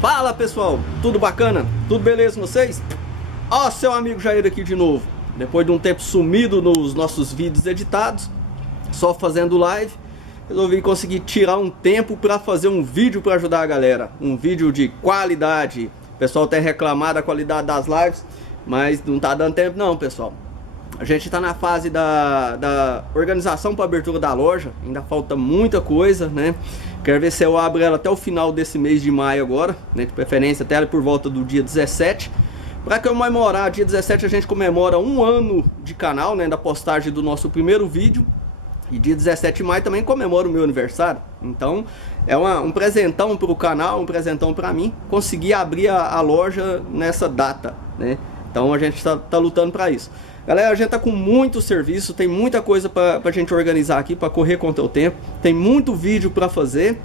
Fala pessoal, tudo bacana? Tudo beleza com vocês? Ó, seu amigo Jair aqui de novo. Depois de um tempo sumido nos nossos vídeos editados, só fazendo live, resolvi conseguir tirar um tempo para fazer um vídeo para ajudar a galera. Um vídeo de qualidade. O pessoal tem reclamado da qualidade das lives, mas não tá dando tempo não, pessoal. A gente está na fase da organização para a abertura da loja. Ainda falta muita coisa, né? Quero ver se eu abro ela até o final desse mês de maio agora, né? De preferência até por volta do dia 17. Para comemorar, dia 17 a gente comemora um ano de canal, né? Da postagem do nosso primeiro vídeo. E dia 17 de maio também comemora o meu aniversário. Então é um presentão para o canal, um presentão para mim. Conseguir abrir a loja nessa data, né? Então a gente tá lutando para isso. Galera, a gente tá com muito serviço, tem muita coisa pra gente organizar aqui, para correr contra o tempo. Tem muito vídeo para fazer.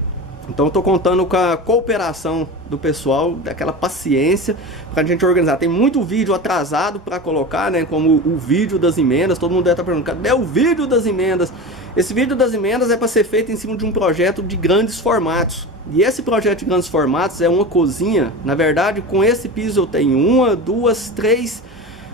Então eu tô contando com a cooperação do pessoal, daquela paciência pra gente organizar. Tem muito vídeo atrasado para colocar, né? Como o vídeo das emendas. Todo mundo deve estar perguntando, cadê o vídeo das emendas? Esse vídeo das emendas é para ser feito em cima de um projeto de grandes formatos. E esse projeto de grandes formatos é uma cozinha. Na verdade, com esse piso eu tenho uma, duas, três...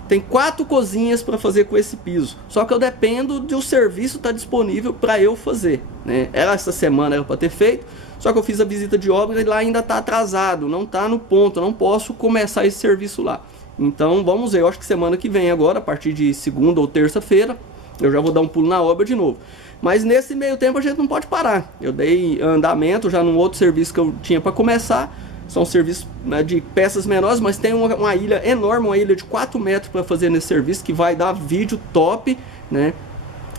Tem 4 cozinhas para fazer com esse piso. Só que eu dependo de o serviço estar disponível para eu fazer, né? Essa semana era para ter feito, só que eu fiz a visita de obra e lá ainda está atrasado, não está no ponto, eu não posso começar esse serviço lá. Então vamos ver, eu acho que semana que vem agora, a partir de segunda ou terça-feira, eu já vou dar um pulo na obra de novo. Mas nesse meio tempo a gente não pode parar. Eu dei andamento já num outro serviço que eu tinha para começar. São serviços, né, de peças menores, mas tem uma ilha enorme, uma ilha de 4 metros para fazer nesse serviço, que vai dar vídeo top, né?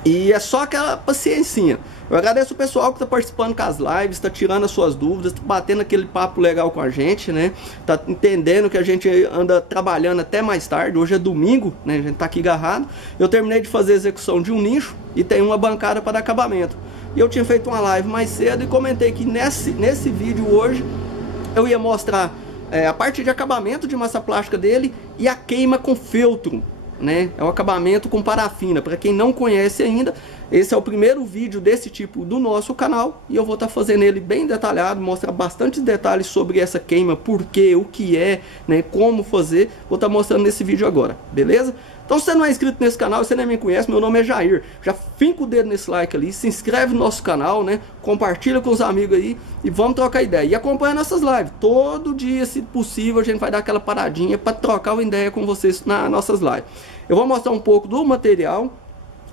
E é só aquela paciência. Eu agradeço o pessoal que está participando com as lives, está tirando as suas dúvidas, tá batendo aquele papo legal com a gente, né? Tá entendendo que a gente anda trabalhando até mais tarde. Hoje é domingo, né? A gente tá aqui agarrado. Eu terminei de fazer a execução de um nicho e tem uma bancada para dar acabamento. E eu tinha feito uma live mais cedo e comentei que nesse vídeo hoje eu ia mostrar a parte de acabamento de massa plástica dele e a queima com feltro, né? É um acabamento com parafina. Para quem não conhece ainda, esse é o primeiro vídeo desse tipo do nosso canal e eu vou estar fazendo ele bem detalhado, mostrar bastante detalhes sobre essa queima, por quê, o que é, né? Como fazer. Vou estar mostrando nesse vídeo agora, beleza? Então se você não é inscrito nesse canal, você nem me conhece, meu nome é Jair. Já finca o dedo nesse like ali, se inscreve no nosso canal, né? Compartilha com os amigos aí e vamos trocar ideia. E acompanha nossas lives. Todo dia, se possível, a gente vai dar aquela paradinha para trocar uma ideia com vocês nas nossas lives. Eu vou mostrar um pouco do material.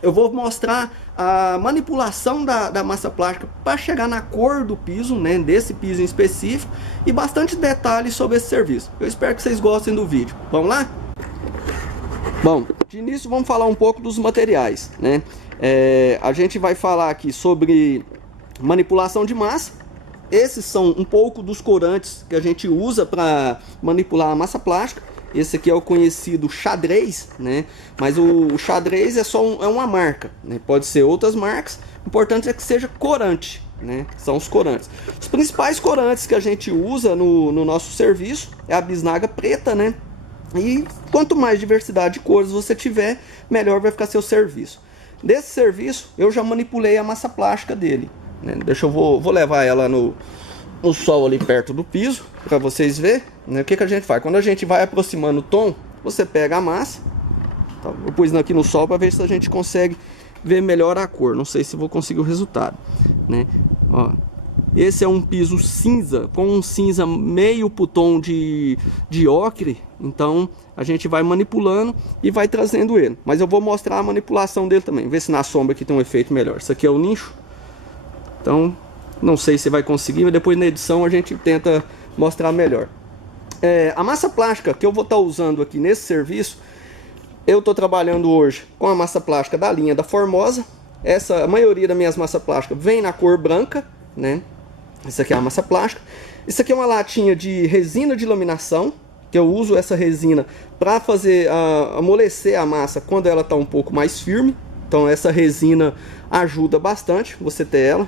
Eu vou mostrar a manipulação da massa plástica para chegar na cor do piso, né? Desse piso em específico. E bastante detalhes sobre esse serviço. Eu espero que vocês gostem do vídeo. Vamos lá? Bom, de início vamos falar um pouco dos materiais, né? A gente vai falar aqui sobre manipulação de massa. Esses são um pouco dos corantes que a gente usa para manipular a massa plástica. Esse aqui é o conhecido xadrez, né? Mas o xadrez é só uma marca, né? Pode ser outras marcas. O importante é que seja corante, né? São os corantes. Os principais corantes que a gente usa no nosso serviço é a bisnaga preta, né? E quanto mais diversidade de cores você tiver, melhor vai ficar seu serviço. Desse serviço, eu já manipulei a massa plástica dele, né? Vou levar ela no sol ali perto do piso, para vocês verem, né? O que a gente faz? Quando a gente vai aproximando o tom, você pega a massa. Tá, eu pus aqui no sol para ver se a gente consegue ver melhor a cor. Não sei se vou conseguir o resultado, né? Ó. Esse é um piso cinza, com um cinza meio pro tom de ocre. Então a gente vai manipulando e vai trazendo ele. Mas eu vou mostrar a manipulação dele também. Ver se na sombra aqui tem um efeito melhor. Isso aqui é o nicho. Então não sei se vai conseguir, mas depois na edição a gente tenta mostrar melhor. A massa plástica que eu vou estar usando aqui nesse serviço, eu estou trabalhando hoje com a massa plástica da linha da Formosa. A maioria das minhas massas plásticas vem na cor branca, né? Essa aqui é a massa plástica. Isso aqui é uma latinha de resina de laminação, que eu uso essa resina para fazer amolecer a massa quando ela está um pouco mais firme. Então essa resina ajuda bastante você ter ela.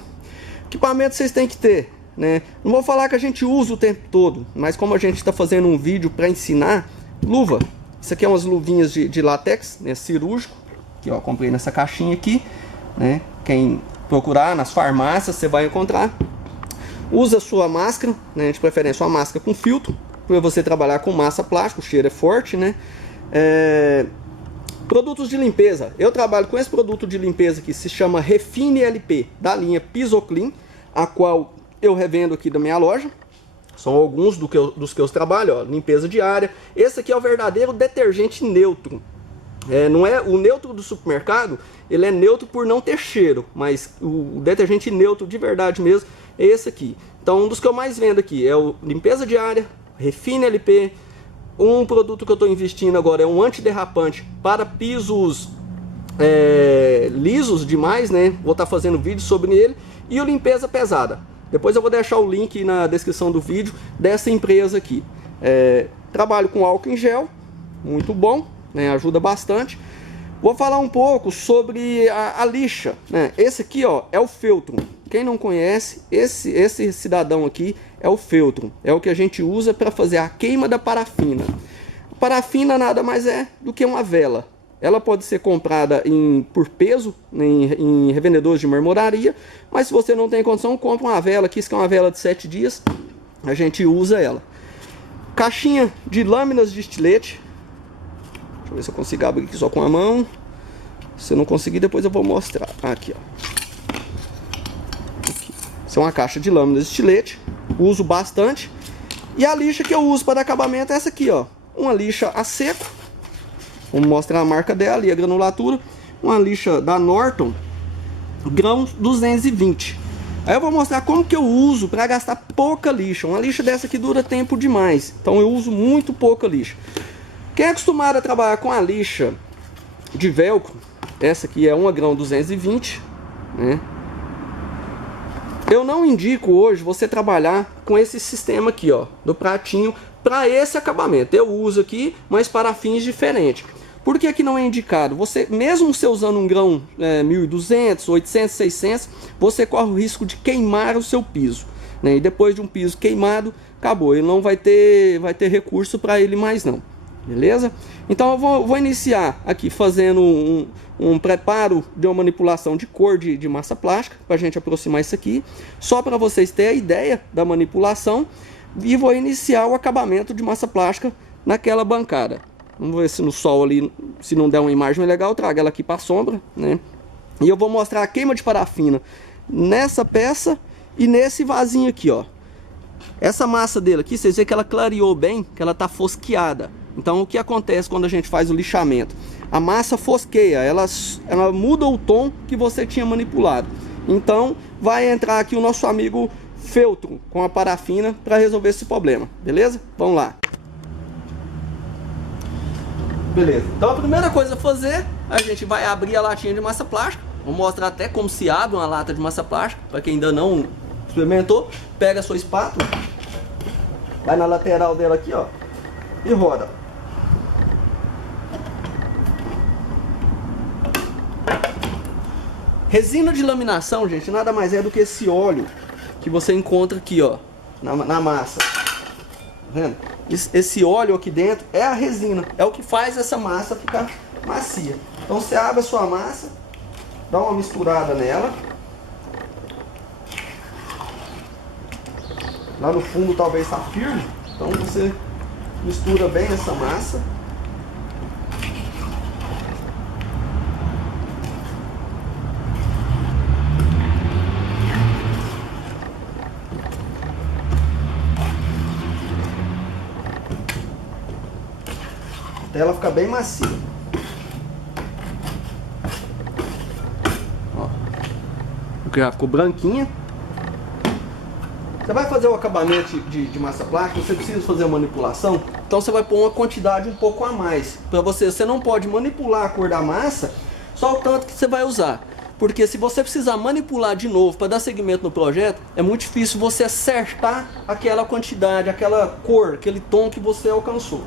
Equipamento vocês têm que ter, né? Não vou falar que a gente usa o tempo todo, mas como a gente está fazendo um vídeo para ensinar, luva. Isso aqui é umas luvinhas de látex, né, cirúrgico, que ó, comprei nessa caixinha aqui, né? Quem procurar nas farmácias você vai encontrar. Usa sua máscara, né, de preferência uma máscara com filtro, para você trabalhar com massa plástica, o cheiro é forte, né? Produtos de limpeza. Eu trabalho com esse produto de limpeza que se chama Refine LP, da linha Pisoclean, a qual eu revendo aqui da minha loja. São alguns dos que eu trabalho, ó, limpeza diária. Esse aqui é o verdadeiro detergente neutro. Não é o neutro do supermercado, ele é neutro por não ter cheiro, mas o detergente neutro de verdade mesmo é esse aqui. Então um dos que eu mais vendo aqui é o limpeza diária, Refine LP. Um produto que eu estou investindo agora é um antiderrapante para pisos lisos demais, né? Vou estar fazendo vídeo sobre ele. E o limpeza pesada. Depois eu vou deixar o link na descrição do vídeo dessa empresa aqui. Trabalho com álcool em gel, muito bom, né? Ajuda bastante. Vou falar um pouco sobre a lixa, né? Esse aqui, ó, é o feltro. Quem não conhece, esse cidadão aqui é o feltro. É o que a gente usa para fazer a queima da parafina. A parafina nada mais é do que uma vela. Ela pode ser comprada por peso, em revendedores de marmoraria, mas se você não tem condição, compra uma vela aqui, que é uma vela de 7 dias, a gente usa ela. Caixinha de lâminas de estilete. Deixa eu ver se eu consigo abrir aqui só com a mão. Se eu não conseguir, depois eu vou mostrar. Aqui, ó. Aqui. Essa é uma caixa de lâminas de estilete. Uso bastante. E a lixa que eu uso para dar acabamento é essa aqui, ó. Uma lixa a seco. Vamos mostrar a marca dela e a granulatura. Uma lixa da Norton, grão 220. Aí eu vou mostrar como que eu uso para gastar pouca lixa. Uma lixa dessa aqui dura tempo demais. Então eu uso muito pouca lixa. Quem é acostumado a trabalhar com a lixa de velcro, essa aqui é uma grão 220, né? Eu não indico hoje você trabalhar com esse sistema aqui, ó, do pratinho, para esse acabamento. Eu uso aqui, mas para fins diferentes. Por que que não é indicado? Você, mesmo você usando um grão 1200, 800, 600, você corre o risco de queimar o seu piso, né? E depois de um piso queimado, acabou. Ele não vai ter recurso para ele mais não. Beleza? Então eu vou iniciar aqui fazendo um preparo de uma manipulação de cor de massa plástica, para a gente aproximar isso aqui, só para vocês terem a ideia da manipulação, e vou iniciar o acabamento de massa plástica naquela bancada. Vamos ver se no sol ali, se não der uma imagem legal, eu trago ela aqui para a sombra, né? E eu vou mostrar a queima de parafina nessa peça e nesse vasinho aqui, ó. Essa massa dele aqui, vocês veem que ela clareou bem, que ela tá fosqueada. Então o que acontece quando a gente faz o lixamento? A massa fosqueia, ela muda o tom que você tinha manipulado. Então vai entrar aqui o nosso amigo feltro com a parafina para resolver esse problema, beleza? Vamos lá. Beleza, então a primeira coisa a fazer, a gente vai abrir a latinha de massa plástica. Vou mostrar até como se abre uma lata de massa plástica, para quem ainda não experimentou. Pega a sua espátula, vai na lateral dela aqui, ó, e roda. Resina de laminação, gente, nada mais é do que esse óleo que você encontra aqui, ó, na massa. Tá vendo? Esse óleo aqui dentro é a resina, é o que faz essa massa ficar macia. Então você abre a sua massa, dá uma misturada nela. Lá no fundo talvez está firme, então você mistura bem essa massa. Até ela ficar bem macia. Ó, porque já ficou branquinha. Você vai fazer o acabamento de massa plástica, você precisa fazer a manipulação, então você vai pôr uma quantidade um pouco a mais. Para você não pode manipular a cor da massa só o tanto que você vai usar. Porque se você precisar manipular de novo para dar seguimento no projeto, é muito difícil você acertar aquela quantidade, aquela cor, aquele tom que você alcançou.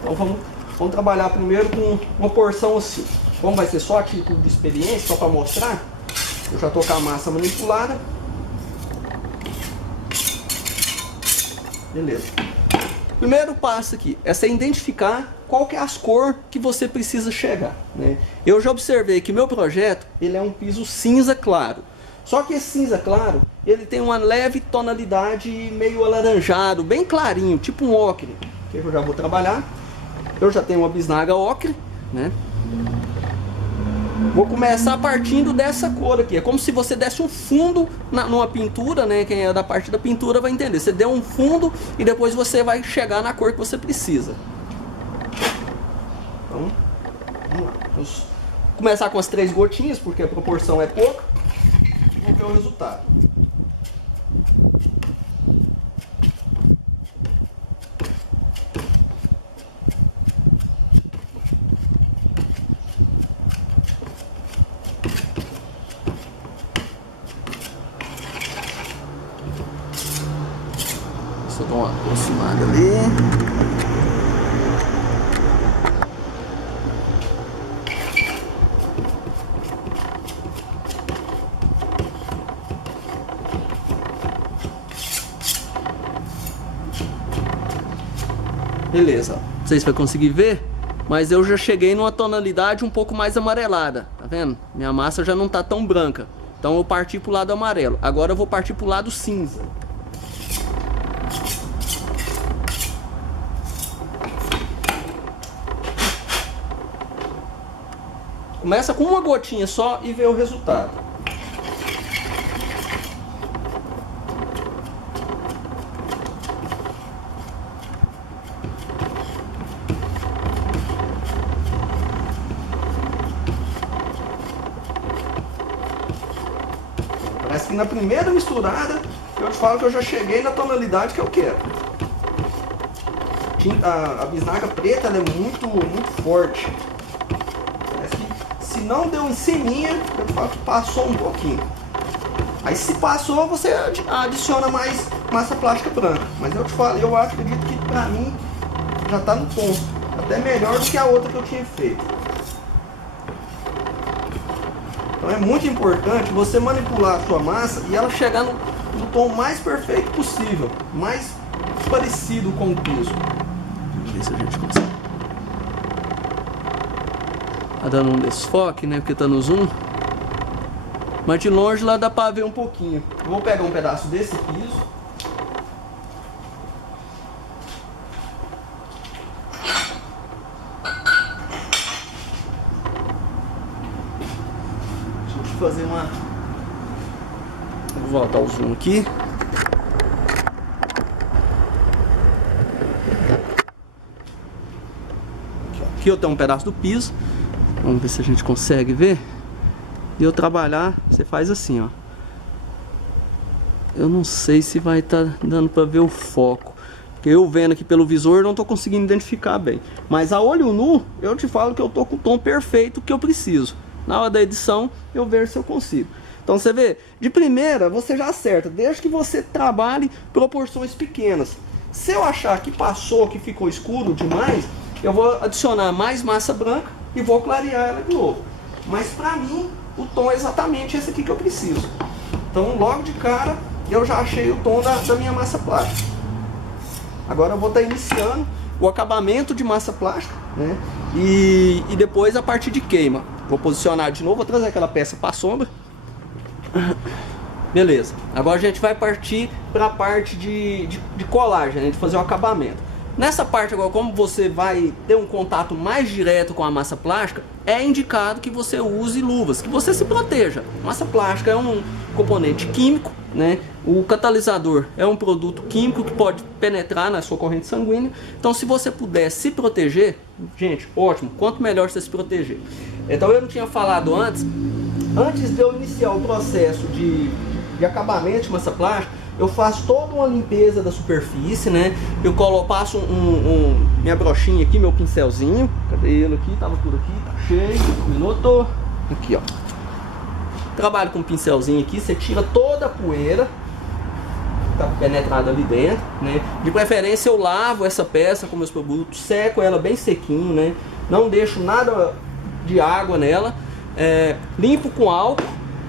Então vamos trabalhar primeiro com uma porção assim. Como vai ser só a título de experiência, só para mostrar, eu já estou com a massa manipulada. Beleza. Primeiro passo aqui é você identificar qual que é as cores que você precisa chegar, né? Eu já observei que meu projeto ele é um piso cinza claro. Só que esse cinza claro, ele tem uma leve tonalidade meio alaranjado, bem clarinho, tipo um ocre, que eu já vou trabalhar. Eu já tenho uma bisnaga ocre, né? Vou começar partindo dessa cor aqui. É como se você desse um fundo numa pintura, né? Quem é da parte da pintura vai entender. Você deu um fundo e depois você vai chegar na cor que você precisa. Então, vamos lá. Vamos começar com as 3 gotinhas, porque a proporção é pouca. Vamos ver o resultado. Só dou uma aproximada ali. Beleza, não sei se vai conseguir ver, mas eu já cheguei numa tonalidade um pouco mais amarelada, tá vendo? Minha massa já não tá tão branca, então eu parti pro lado amarelo. Agora eu vou partir pro lado cinza. Começa com uma gotinha só e vê o resultado. Parece que na primeira misturada eu te falo que eu já cheguei na tonalidade que eu quero. A bisnaga preta ela é muito forte. Parece que se não deu em ciminha, eu te falo que passou um pouquinho. Aí se passou, você adiciona mais massa plástica branca. Mas eu te falo, eu acredito que pra mim já tá no ponto. Até melhor do que a outra que eu tinha feito. Então é muito importante você manipular a sua massa e ela chegar no tom mais perfeito possível, mais parecido com o piso. Vamos ver se a gente consegue. Tá dando um desfoque, né? Porque tá no zoom. Mas de longe lá dá pra ver um pouquinho. Eu vou pegar um pedaço desse piso. Fazer uma... Vou voltar o zoom aqui. Aqui eu tenho um pedaço do piso. Vamos ver se a gente consegue ver. E eu trabalhar, você faz assim, ó. Eu não sei se vai estar dando para ver o foco, porque eu vendo aqui pelo visor não tô conseguindo identificar bem. Mas a olho nu, eu te falo que eu tô com o tom perfeito que eu preciso. Na hora da edição, eu vejo se eu consigo. Então você vê, de primeira você já acerta, desde que você trabalhe proporções pequenas. Se eu achar que passou, que ficou escuro demais, eu vou adicionar mais massa branca e vou clarear ela de novo. Mas pra mim, o tom é exatamente esse aqui que eu preciso. Então logo de cara, eu já achei o tom da minha massa plástica. Agora eu vou estar iniciando o acabamento de massa plástica, né? E depois a parte de queima. Vou posicionar de novo, vou trazer aquela peça para a sombra. Beleza, agora a gente vai partir para a parte de colagem, né? De fazer o acabamento. Nessa parte agora, como você vai ter um contato mais direto com a massa plástica, é indicado que você use luvas, que você se proteja. Massa plástica é um componente químico, né? O catalisador é um produto químico que pode penetrar na sua corrente sanguínea. Então se você puder se proteger, gente, ótimo, quanto melhor você se proteger. Então eu não tinha falado antes de eu iniciar o processo de acabamento de massa plástica, eu faço toda uma limpeza da superfície, né? Eu passo minha brochinha aqui, meu pincelzinho. Cadê ele aqui? Tava por aqui, tá cheio. Um minuto. Aqui, ó. Trabalho com um pincelzinho aqui, você tira toda a poeira que tá penetrada ali dentro, né? De preferência eu lavo essa peça com meus produtos, seco ela bem sequinho, né? Não deixo nada de água nela. Limpo com álcool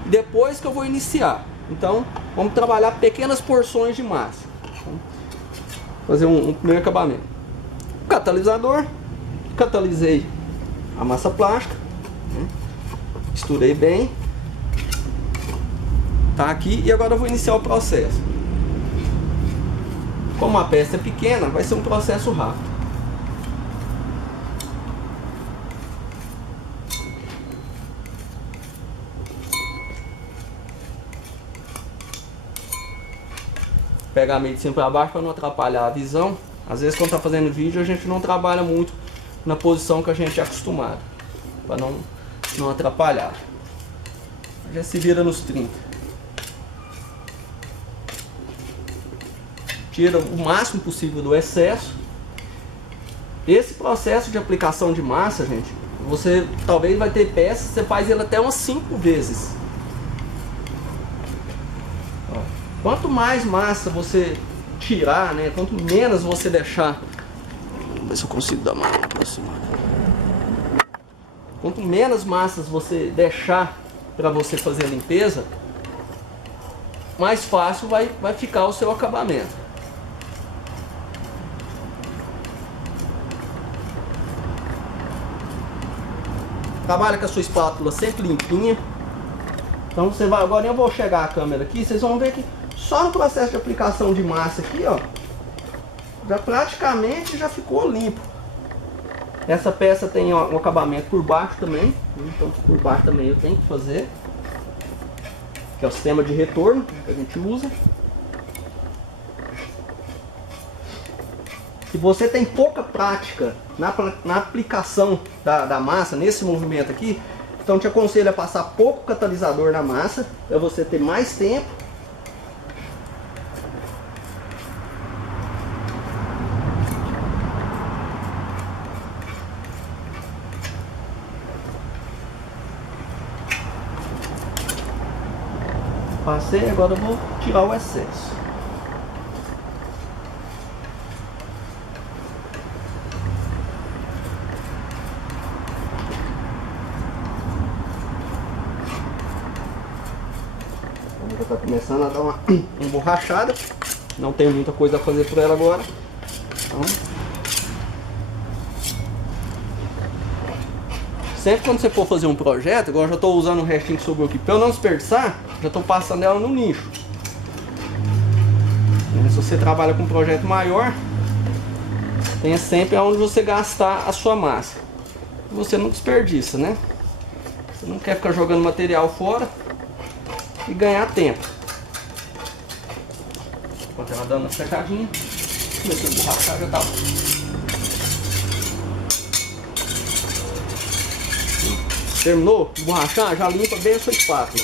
depois que eu vou iniciar. Então vamos trabalhar pequenas porções de massa. Fazer um primeiro acabamento. Catalisador. Catalisei a massa plástica, né? Misturei bem. tá aqui e agora eu vou iniciar o processo. Como a peça é pequena, vai ser um processo rápido. Pegar meio de cima para baixo para não atrapalhar a visão. Às vezes quando tá fazendo vídeo a gente não trabalha muito na posição que a gente é acostumado, para não atrapalhar. A gente se vira nos 30. Tira o máximo possível do excesso. Esse processo de aplicação de massa, gente, você talvez vai ter peças, você faz ele até umas 5 vezes. Quanto mais massa você tirar, né, quanto menos você deixar, vamos ver se eu consigo dar mais aproximada. Quanto menos massas você deixar para você fazer a limpeza, mais fácil vai ficar o seu acabamento. Trabalha com a sua espátula sempre limpinha. Então você vai, agora eu vou chegar a câmera aqui, vocês vão ver que só no processo de aplicação de massa aqui, ó, já praticamente já ficou limpo. Essa peça tem um acabamento por baixo também, então por baixo também eu tenho que fazer, que é o sistema de retorno que a gente usa. Se você tem pouca prática na aplicação da massa, nesse movimento aqui, então te aconselho a passar pouco catalisador na massa, para você ter mais tempo. Passei, agora eu vou tirar o excesso. Está começando a dar uma emborrachada, não tenho muita coisa a fazer por ela agora, então, sempre quando você for fazer um projeto, agora eu já estou usando o restinho que sobrou aqui para eu não desperdiçar, já estou passando ela no nicho. Se você trabalha com um projeto maior, tenha sempre onde você gastar a sua massa, você não desperdiça, né? Você não quer ficar jogando material fora e ganhar tempo. Enquanto ela dando uma secadinha, começou a emborrachar, já tá. Terminou de borrachar, já limpa bem a sua espátula.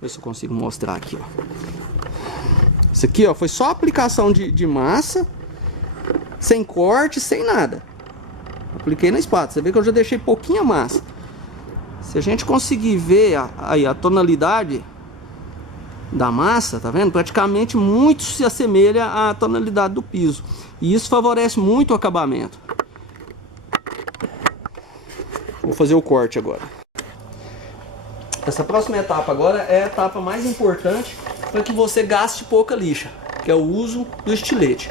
Ver se eu consigo mostrar aqui, ó. Isso aqui, ó, foi só a aplicação de massa, sem corte, sem nada. Apliquei na espátula. Você vê que eu já deixei pouquinha massa. Se a gente conseguir ver aí a tonalidade da massa, tá vendo? Praticamente muito se assemelha à tonalidade do piso. E isso favorece muito o acabamento. Vou fazer o corte agora. Essa próxima etapa agora é a etapa mais importante para que você gaste pouca lixa, que é o uso do estilete.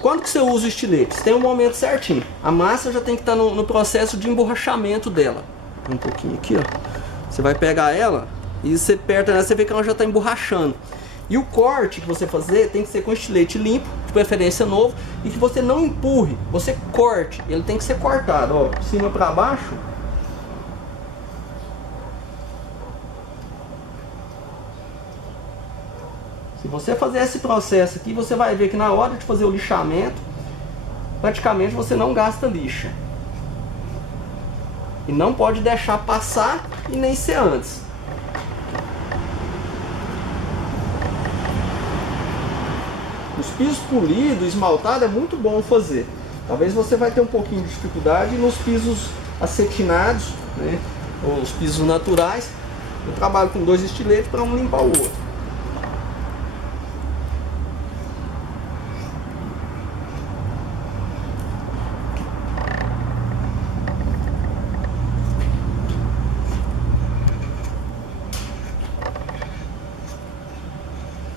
Quando que você usa o estilete? Você tem um momento certinho. A massa já tem que estar no processo de emborrachamento dela. Um pouquinho aqui, ó. Você vai pegar ela e você aperta nela, você vê que ela já está emborrachando. E o corte que você fazer tem que ser com estilete limpo, de preferência novo, e que você não empurre, você corte. Ele tem que ser cortado, ó, de cima para baixo. Se você fazer esse processo aqui, você vai ver que na hora de fazer o lixamento, praticamente você não gasta lixa. E não pode deixar passar e nem ser antes. Os pisos polidos, esmaltados, é muito bom fazer. Talvez você vai ter um pouquinho de dificuldade nos pisos acetinados, né? Ou os pisos naturais. Eu trabalho com 2 estiletes para um limpar o outro.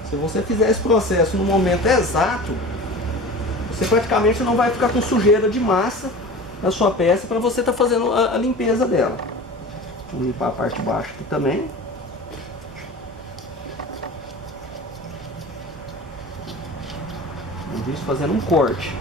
Se você fizer esse processo no momento exato, Você praticamente não vai ficar com sujeira de massa na sua peça para você estar fazendo a limpeza dela. Vou limpar a parte de baixo aqui também. Isso fazendo um corte.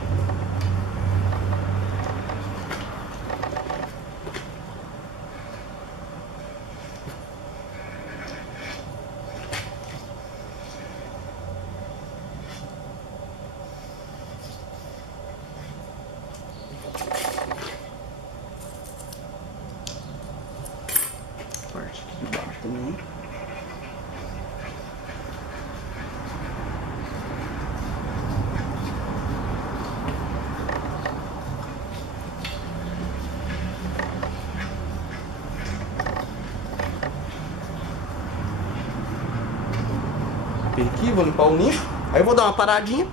Parte aqui de baixo também. Aqui, vou limpar o nicho, aí eu vou dar uma paradinha.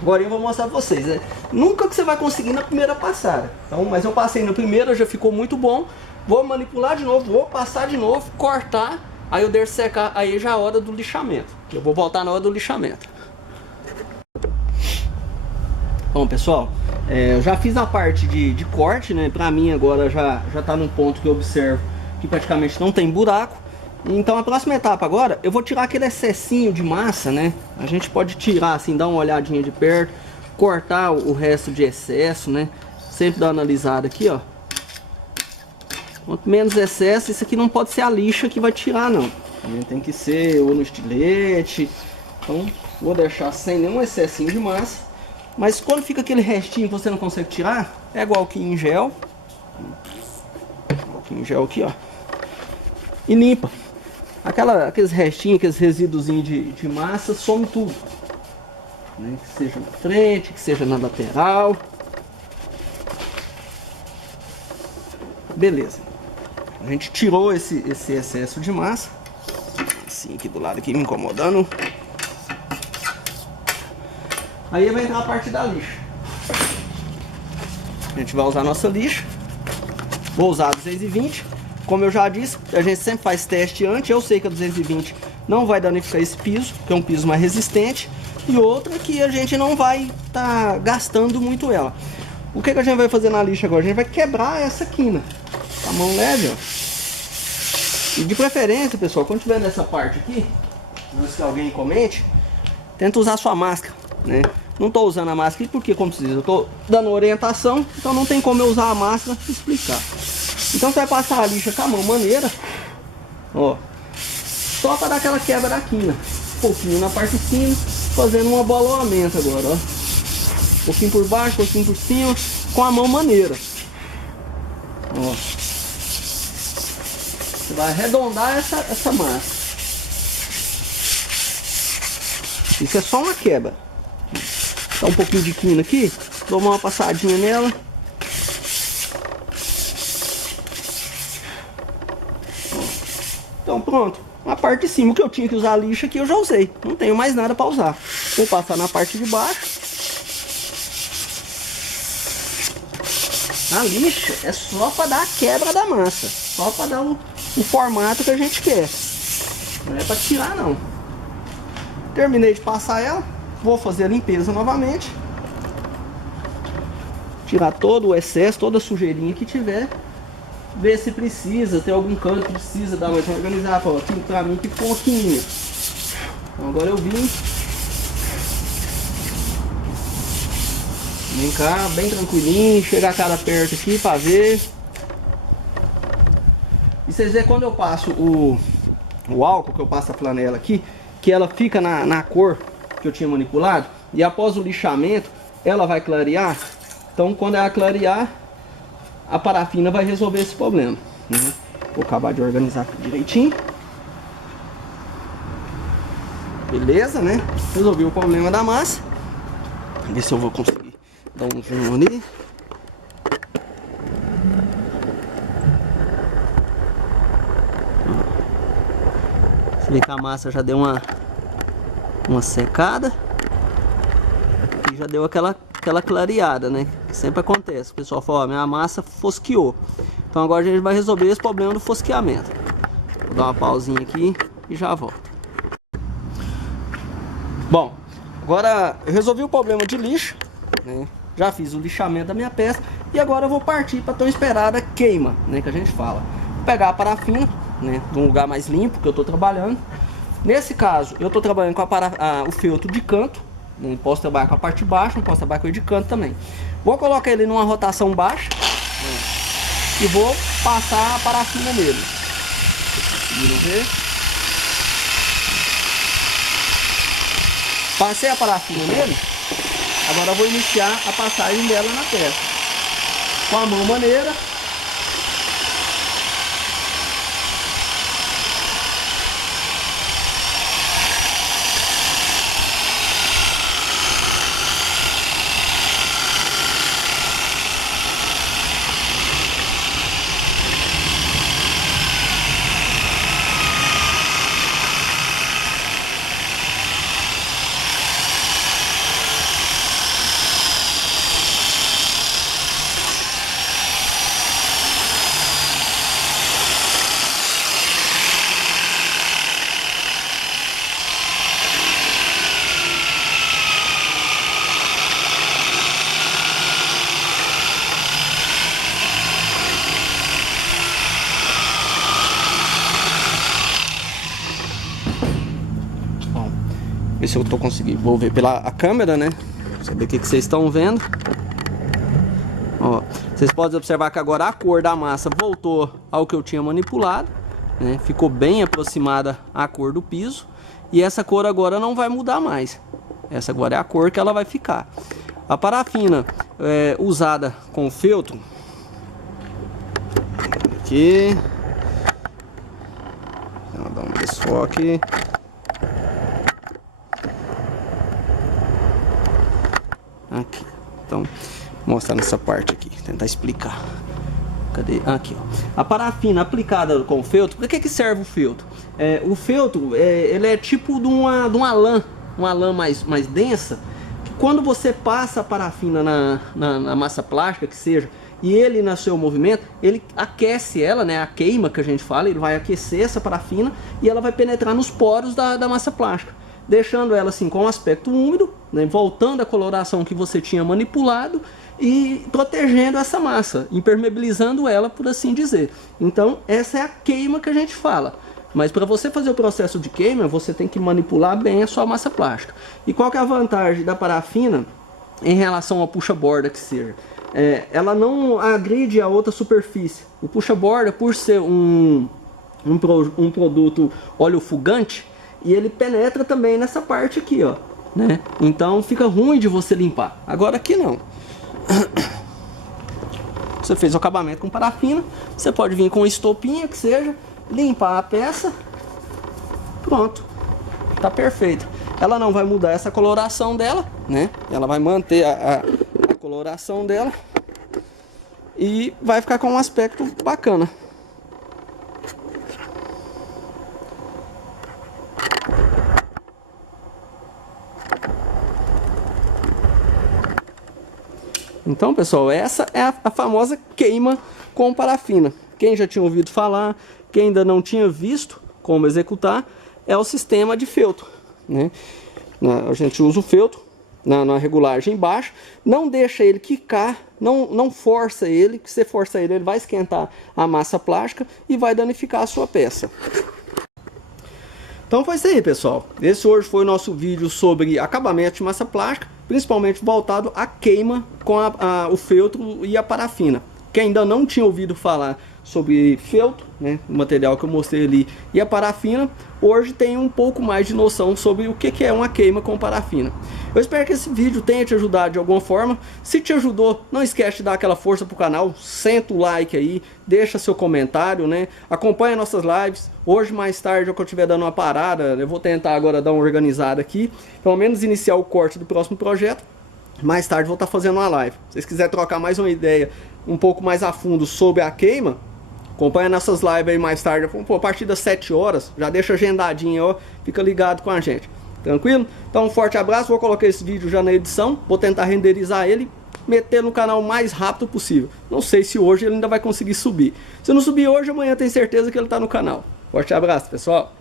Agora eu vou mostrar pra vocês, né? Nunca que você vai conseguir na primeira passada. Então, mas eu passei na primeira, já ficou muito bom. Vou manipular de novo, vou passar de novo, cortar, aí eu deixo secar, aí já é a hora do lixamento. Eu vou voltar na hora do lixamento. Bom, pessoal, eu já fiz a parte de corte, né? Pra mim agora já tá num ponto que eu observo que praticamente não tem buraco. Então a próxima etapa agora, eu vou tirar aquele excessinho de massa, né? A gente pode tirar assim, dar uma olhadinha de perto, cortar o resto de excesso, né? Sempre dar uma analisada aqui, ó. Quanto menos excesso, isso aqui não pode ser a lixa que vai tirar, não. Tem que ser ou no estilete. Então vou deixar sem nenhum excessinho de massa. Mas quando fica aquele restinho que você não consegue tirar, pega o álcool em gel. Álcool em gel aqui, ó. E limpa. Aqueles restinhos, aqueles resíduozinhos de massa, some tudo, né? Que seja na frente, que seja na lateral. Beleza. A gente tirou esse excesso de massa. Assim, aqui do lado aqui me incomodando. Aí vai entrar a parte da lixa. A gente vai usar a nossa lixa. Vou usar a 220. Como eu já disse, a gente sempre faz teste antes. Eu sei que a 220 não vai danificar esse piso, que é um piso mais resistente. E outra que a gente não vai estar gastando muito ela. O que a gente vai fazer na lixa agora? A gente vai quebrar essa quina com a mão leve, ó. E de preferência, pessoal, quando tiver nessa parte aqui, se alguém comente, tenta usar a sua máscara, né? Não estou usando a máscara aqui porque, como se diz, eu estou dando orientação, então não tem como eu usar a máscara para explicar. Então você vai passar a lixa com a mão maneira, ó, só para dar aquela quebra da quina, um pouquinho na parte de cima, fazendo um abaloamento agora, ó, um pouquinho por baixo, um pouquinho por cima, com a mão maneira, ó, você vai arredondar essa massa, isso é só uma quebra, dá um pouquinho de quina aqui, dou uma passadinha nela. Então pronto, a parte de cima que eu tinha que usar a lixa aqui eu já usei, não tenho mais nada para usar. Vou passar na parte de baixo. A lixa é só para dar a quebra da massa, só para dar o formato que a gente quer, não é para tirar não. Terminei de passar ela, vou fazer a limpeza novamente, tirar todo o excesso, toda a sujeirinha que tiver. Ver se precisa, tem algum canto que precisa dar mais organizar. Pô, aqui pra mim que ficou aqui. Então agora eu vim cá, bem tranquilinho, chegar a cara perto aqui pra ver. E vocês verem quando eu passo o álcool, que eu passo a flanela aqui, que ela fica na cor que eu tinha manipulado, e após o lixamento ela vai clarear. Então quando ela clarear, a parafina vai resolver esse problema, né? Vou acabar de organizar aqui direitinho. Beleza, né? Resolvi o problema da massa. Ver se eu vou conseguir dar um zoom ali. Se vê que a massa já deu uma secada. E já deu aquela clareada, né? Sempre acontece. O pessoal fala, ó, minha massa fosqueou. Então agora a gente vai resolver esse problema do fosqueamento. Vou dar uma pausinha aqui e já volto. Bom, agora eu resolvi o problema de lixo. né? Já fiz o lixamento da minha peça e agora eu vou partir para tão esperada queima, né, que a gente fala. Vou pegar a parafina, né, de um lugar mais limpo que eu estou trabalhando. Nesse caso, eu estou trabalhando com o feltro de canto. Não posso trabalhar com a parte de baixo, não posso trabalhar com ele de canto também. Vou colocar ele numa rotação baixa, né, e vou passar a parafina nele. Conseguiram ver? Passei a parafina nele. Agora eu vou iniciar a passagem dela na peça. Com a mão maneira. Ver se eu tô conseguindo. Vou ver pela câmera, né? Saber o que vocês estão vendo. Ó, vocês podem observar que agora a cor da massa voltou ao que eu tinha manipulado, né? Ficou bem aproximada à cor do piso. E essa cor agora não vai mudar mais. Essa agora é a cor que ela vai ficar. A parafina usada com feltro. Aqui. Vou dar um desfoque. Aqui, então, vou mostrar nessa parte aqui, tentar explicar. Cadê? Aqui, ó. A parafina aplicada com o feltro, para que serve o feltro? O feltro, ele é tipo de uma lã mais densa, que quando você passa a parafina na massa plástica, que seja, e ele no seu movimento, ele aquece ela, né? A queima que a gente fala, ele vai aquecer essa parafina e ela vai penetrar nos poros da massa plástica, deixando ela assim com um aspecto úmido, né, voltando a coloração que você tinha manipulado e protegendo essa massa, impermeabilizando ela, por assim dizer. Então essa é a queima que a gente fala. Mas para você fazer o processo de queima, você tem que manipular bem a sua massa plástica. E qual que é a vantagem da parafina em relação ao puxa-borda que seja? Ela não agride a outra superfície. O puxa-borda, por ser um produto oleofugante, e ele penetra também nessa parte aqui, ó, né? Então fica ruim de você limpar. Agora aqui não. Você fez o acabamento com parafina, você pode vir com estopinha que seja, limpar a peça. Pronto. Tá perfeito. Ela não vai mudar essa coloração dela, né? Ela vai manter a coloração dela e vai ficar com um aspecto bacana. Então, pessoal, essa é a famosa queima com parafina. Quem já tinha ouvido falar, quem ainda não tinha visto como executar, é o sistema de feltro, né? A gente usa o feltro na regulagem baixa, não deixa ele quicar, não força ele, que se força ele vai esquentar a massa plástica e vai danificar a sua peça. Então foi isso aí, pessoal. Esse hoje foi o nosso vídeo sobre acabamento de massa plástica, principalmente voltado à queima com o feltro e a parafina. Quem ainda não tinha ouvido falar sobre feltro, né, o material que eu mostrei ali, e a parafina, hoje tem um pouco mais de noção sobre o que é uma queima com parafina. Eu espero que esse vídeo tenha te ajudado de alguma forma. Se te ajudou, não esquece de dar aquela força pro canal, senta o like aí, deixa seu comentário, né? Acompanha nossas lives. Hoje mais tarde, quando eu estiver dando uma parada, eu vou tentar agora dar uma organizada aqui, pelo menos iniciar o corte do próximo projeto. Mais tarde vou estar fazendo uma live. Se vocês quiserem trocar mais uma ideia um pouco mais a fundo sobre a queima, acompanha nossas lives aí mais tarde, a partir das 7 horas, já deixa agendadinho, ó, fica ligado com a gente. Tranquilo? Então um forte abraço, vou colocar esse vídeo já na edição, vou tentar renderizar ele, meter no canal o mais rápido possível. Não sei se hoje ele ainda vai conseguir subir. Se não subir hoje, amanhã tenho certeza que ele está no canal. Forte abraço, pessoal!